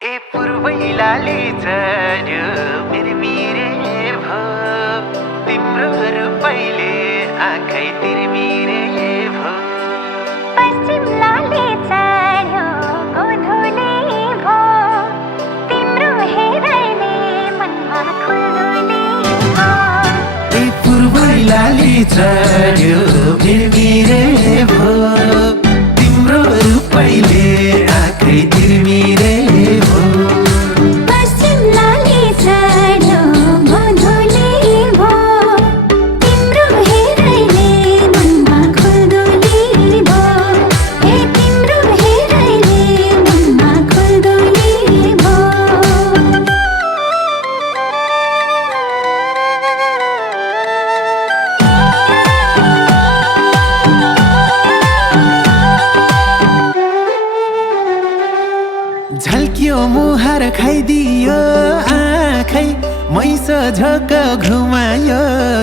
ए पूर्वैलाले चढ्यो मिरमिरे भो तिम्रो रूपैले आँखै तिरमिरे भो। पश्चिमलाले चढ्यो गोधुली भो तिम्रो हेराइले मनमा खुल्दुली भो। ए पूर्वैलाले चढ्यो मिरमिरे भो तिम्रो रूपैले आँखै तिरमिरे भो। पश्चिमलाले चढ्यो गोधुली भो तिम्रो हेराइले मनमा खुल्दुली भो। ए तिम्रो हेराइले मनमा खुल्दुली भो। झल्कियो मुहार खाइदियो आँखै मैसो झोक घुमायो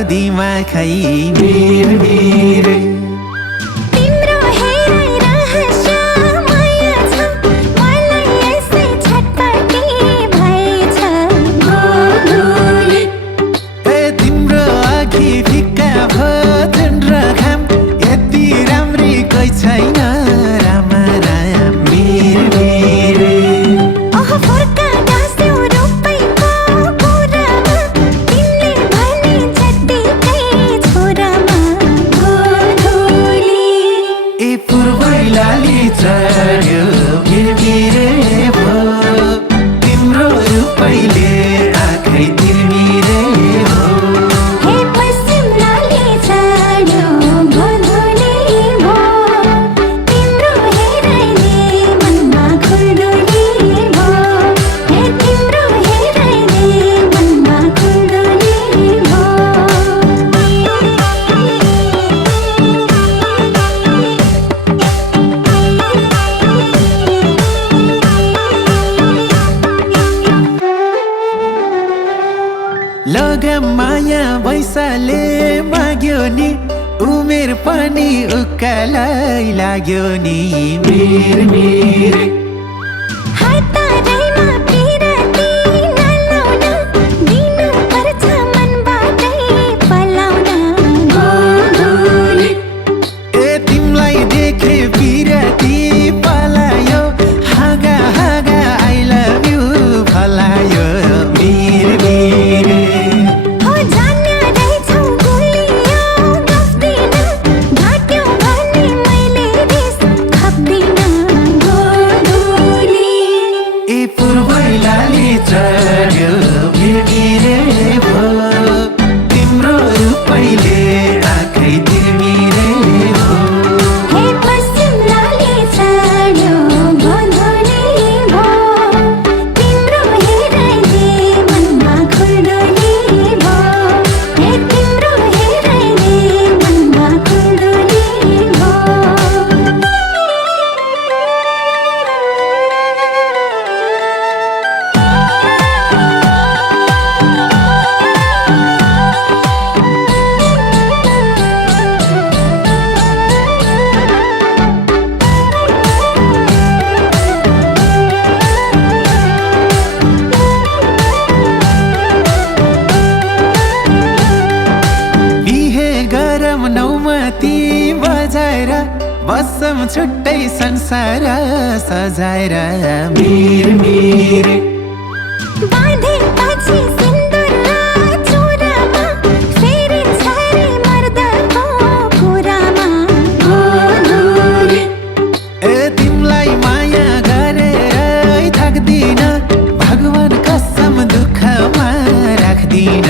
दिमाखै मिरमिरे। तिम्रो हेराइ रहस्यमय छ मलाई यसै छटपटी भएछ गोधुली। ए तिम्रो आँखी फिक्का भो जुन र घाम यति राम्री कोही छैन रामा राम मिरमिरे। ओहो फर्का गाँस्यौ रूपैको कुरामा तिमीले भने जत्तिकै छोरामा गोधुली। ए पूर्वैलाले चढ्यो मिरमिरे भो तिम्रो रूपैले आँखै तिरमिरे भो। हे पश्चिमलाले चढ्यो गोधुली भो तिम्रो हेराइले मनमा खुल्दुली भो। हे तिम्रो हेराइले मनमा खुल्दुली भो। लगाम माया बैसाले माग्यो नि उमेर पनि उकालै लाग्यो नि मिरमिरे। हतारैमा पिरती नलाउन दिनु पर्छ मनबाटै पलाउन गोधुली। ए तिमीलाई देखे पिरती पलायो हाँगा हाँगा आई लभ यु फलायो मिरमिरे। हो जान्य रहेछौ गुलियो गफ्दिन घाट्यौ भने मैले रिस खप्दिन गोधुली। ए पूर्वैलाले चढ्यो मिरमिरे भो तिम्रो रूपैले आँखै तिरमिरे भो। हे पश्चिमलाले चढ्यो गोधुली भो तिम्रो हेराइले मनमा खुल्दुली भो। हे तिम्रो हेराइले मनमा खुल्दुली भो। बिहे गरम नौमती बजाएर बसम छुट्टै संसार सजाएर मिरमिरे। बाँधेपछि सिन्दुर र चुरामा फेरिन्छ रे मर्दको कुरामा गोधुली। ए तिमीलाई माया गरेरै थाक्दिन भगवान कसम दुःखमा राख्दिन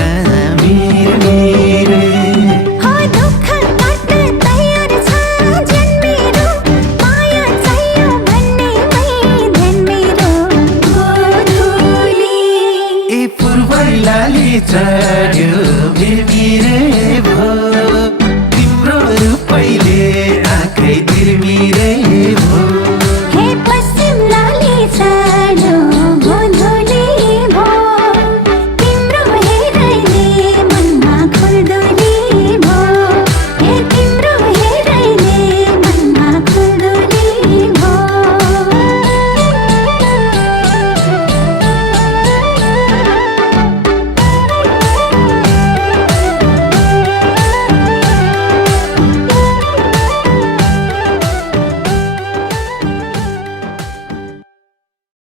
मिरमिरे। हो दुःख काट्न तयार छ जन्मेरो माया चाहियो भन्नेमै ध्यान मेरो गोधुली। ए पूर्वैलाले चढ्यो